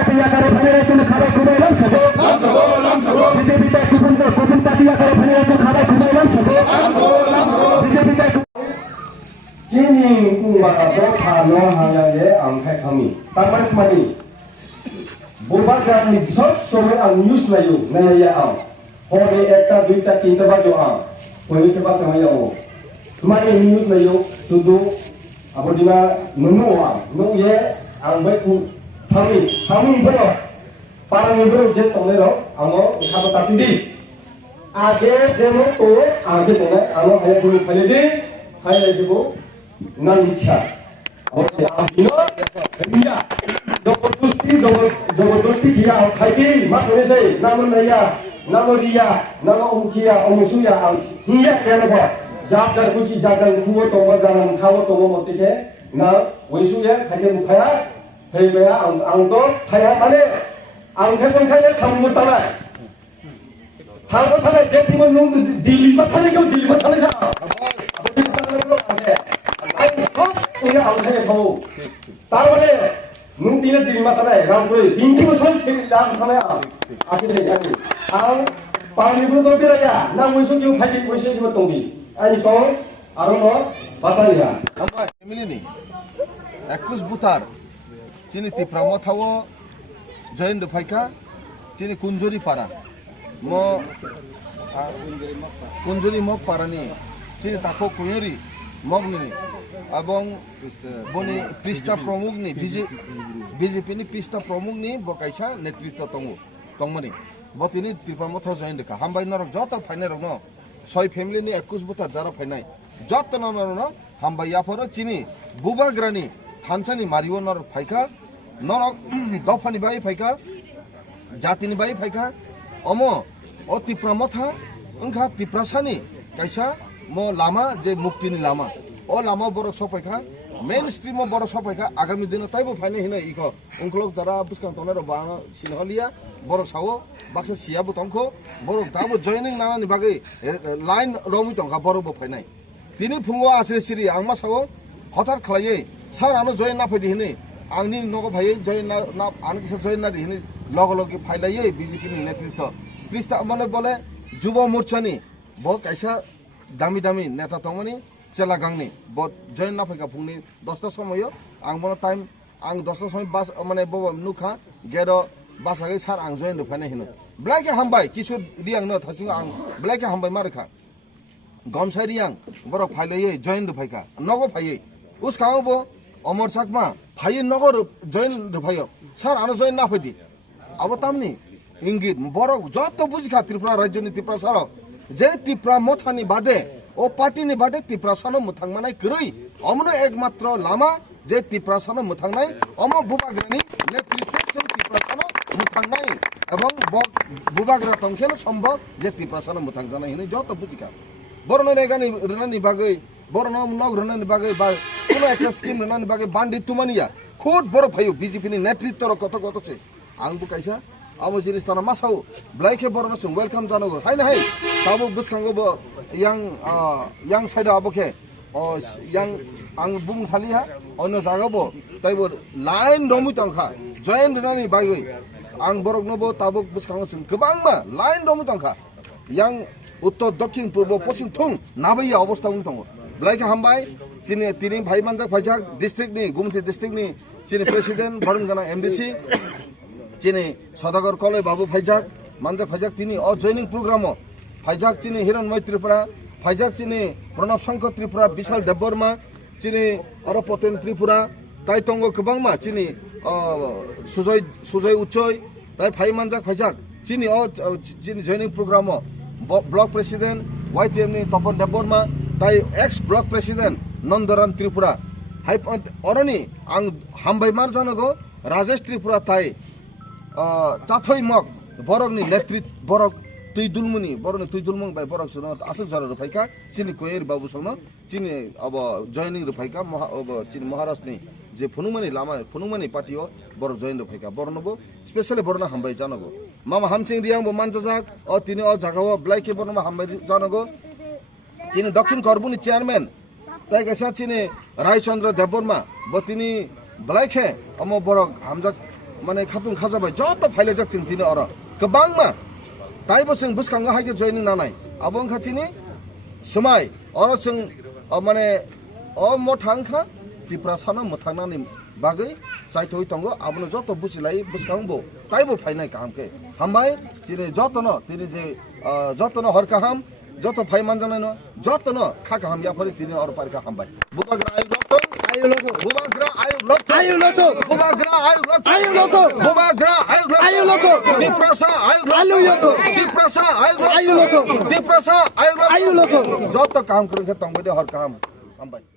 BJP আকারে ফেলে রেখেছেন খাবার খুবই লামসাবো বিজেপিতে কুকুন পার্টি আকারে ফেলে রেখেছেন খাবার খুবই লামসাবো বিজেপিতে Jini kuma atau kalau hanya je angkai kami, tamat mani. Berbagai ni sok semua ang news layu, naya ang. Hari ekta, duita, tinta baju ang. Kau ini cepat sama ya o. Mani news layu, tudu. Apa dia menu ang, menu ye ang baik kami bero. Para ni bero jet tolong ero, amo ikhato tapi di. Age jemu tu, age tolong, amo hanya dulu kali di, hanya dulu. Nancha, oke, ambil, dia, जबरदस्ती किया खाई मा होने से नाम नया नाम रिया नाम उकिया अमुसुया हिया क्या ना जाकर कुछ जाकर कुओं तो मजान खाओ तो मत के ना वैसुया खाके मुखाया है गया आंग तो खाया माने आंग के पंखाने समुद्र थाने थाने जेठी में लोग दिल्ली में थाने क्यों दिल्ली में थाने सा ini angkanya tahu, tarwane, mungkin dia di mata saya, rampuri, binti musuh kiri dalam sana ya, akhirnya jadi, paling itu tu beraya, nama musuh juga kaji musuh juga tunggu, ini kau, arono, batal ya. Apa? Family ni, ekus butar, cini ti pramo thawo, join defaika, cini kunjuri para, kunjuri mok para ni, cini tako kunjuri. মগনি এবং বনি পৃষ্ঠা প্রমুখ নি BJP নি পৃষ্ঠা প্রমুখ নি বকাইছা নেতৃত্ব তংমনি বতিনি ত্রিপুরা থ জয়েন দেখা হামবাই নরক যত ফাইনাই রক ন 6 ফ্যামিলি নি 21 বুতা যারা ফাইনাই যত ন হামবাই ইয়াফর চিনি বুবাগ্রানি থানসানি মারিও নরক ফাইকা নরক দফানি বাই ফাইকা জাতিনি বাই ফাইকা অম ও ত্রিপুরা মথা ওংখা ত্রিপুরাসানি কাইসা mo lama je mukti ni lama o lama borok sopaika mainstream mo borok sopaika agami dino taibo phaine hina iko ungklok jara buskang tonero ba sinholia borok sawo baksa sia bu tongko borok dabo joining nana ni bagai line romi tongka borok bo phainai tini phungo asri siri angma sawo hotar khlaiye sar ano join na phaidi hine angni nogo bhai join na ani kisa join na hine logo logi phailaiye bjp ni netritwa krista amane bole যুব মোর্চানি bo kaisa দামি দামি নেতা তংমানি চেলা গাংনি বট join না ফাইকা ফুংনি 10টা সময় আং বনো টাইম আং 10টা সময় বাস মানে বব নুখা গেdo বাসাগে সার আং জয়েন রফানে হিনো ব্লাইকে হামবাই কিছু রিয়াং ন থাসিং আং ব্লাইকে হামবাই মারখা গমসাই রিয়াং বড় ফাইলয়ে জয়েন রফাইকা নগো ফাইয়ে উসকাও বো অমর চাকমা ফাইয়ে নগো জয়েন রফাইও সার আনো জয়েন না ফাইদি আবো তামনি ইঙ্গিত বড় যত বুঝিখা ত্রিপুরা রাজ্যনি ত্রিপুরা সার যে ত্রিপুরা মথানি বাদে ও পার্টিনি বাদে ত্রিপুরা সানো মুথাংমানাই গরৈ অমনো একমাত্র লামা যে ত্রিপুরা সানো মুথাংনাই অম বুবাগ্রানি নেতৃত্বসং ত্রিপুরা সানো মুথাংনাই এবং বুবাগ্রা তংখেন সম্ভব যে ত্রিপুরা সানো মুথাংজানাই হিনে যত বুঝিকা বরন রেগানি রনানি বাগৈ বরন নগ রনানি বাগৈ বা কোন একটা স্কিম রনানি বাগৈ বান্ডি তুমানিয়া খুদ বড় ভাইও বিজেপি নি নেতৃত্বর কত কতছে আং বুকাইছা amo jinis tana masau blaike borno sung welcome janogo haina hai tabu buskango bo yang side aboke o yang ang bung saliha ono jaga bo taibo line romu tangkha join dinani baigoi ang borok no bo tabu buskango sung gobangma line romu tangkha yang uttor dokhin purbo poschim thung nabaiya obostha ung tongo blaike hambai chini tini bhai manjak bhaijak district ni gumthi district ni chini president bharun gana mdc চিনি সদাগর কলে বাবু ফাইজাক মানজাক ফাইজাক তিনি অ joining programme ফাইজাক চিনি হিরণময় ত্রিপুরা ফাইজাক চিনি প্রণব শঙ্কর ত্রিপুরা বিশাল দেববর্মা চিনি অরপতেন ত্রিপুরা তাই তঙ্গ গোবাংমা চিনি সুজয় উচ্চয় তাই phi মানজাক ফাইজাক চিনি চিনি joining programme block president YTM নি তপন দেববর্মা তাই এক্স ব্লক প্রেসিডেন্ট নন্দরান ত্রিপুরা হাই অরনি আং হামবাই মার জানগো রাজেশ ত্রিপুরা তাই চাথই মক বরক নি নেতৃত্ব বরক তুই দুলমুনি বরক তুই দুলমুং বাই বরক সুন আসল জর রফাইকা চিনি কোয়ের বাবু সং চিনি अब জয়নিং রফাইকা চিনি মহারাষ্ট্র নি যে ফুনুমানি লামা ফুনুমানি পার্টিও বরক জয়েন রফাইকা বরনবো স্পেশালি বরনা হামবাই জানগো মামা হামসিং রিয়াং বো মানজাজাক ও তিনি ও জাগাও ব্লাইকে বরনা হামবাই জানগো চিনি দক্ষিণ করবুনি চেয়ারম্যান তাই গেছা চিনি রায়চন্দ্র দেববর্মা ব তিনি ব্লাইকে অম বরক হামজাক माने खातुन खाजाबाय जत फाइले जाक जों दिनो अर गोबां मा ताइबो जों बुसखांगा हायके जयनि नानाय आबं खाथिनि समाय अर जों माने म थांखा दिप्रा साना मोथांनानै बागै जायथoi तंगो आबनो जत बुजिलाय बुसखांबो ताइबो फाइनाय कामके हामबाय जिने जतन तिनि जे जतन हर काहाम जत फाइ मानजानाय न जतन खा काहाम याफरि तिनि अर पारका हामबाय बुबाग्रा आयु लतो बुबाग्रा आयु लतो बुबाग्रा आयु लतो बुबाग्रा आयु लतो दिप्रसा आयु लतो दिप्रसा आयु लतो दिप्रसा आयु लतो जत काम करके तंगबे हर काम हामबाय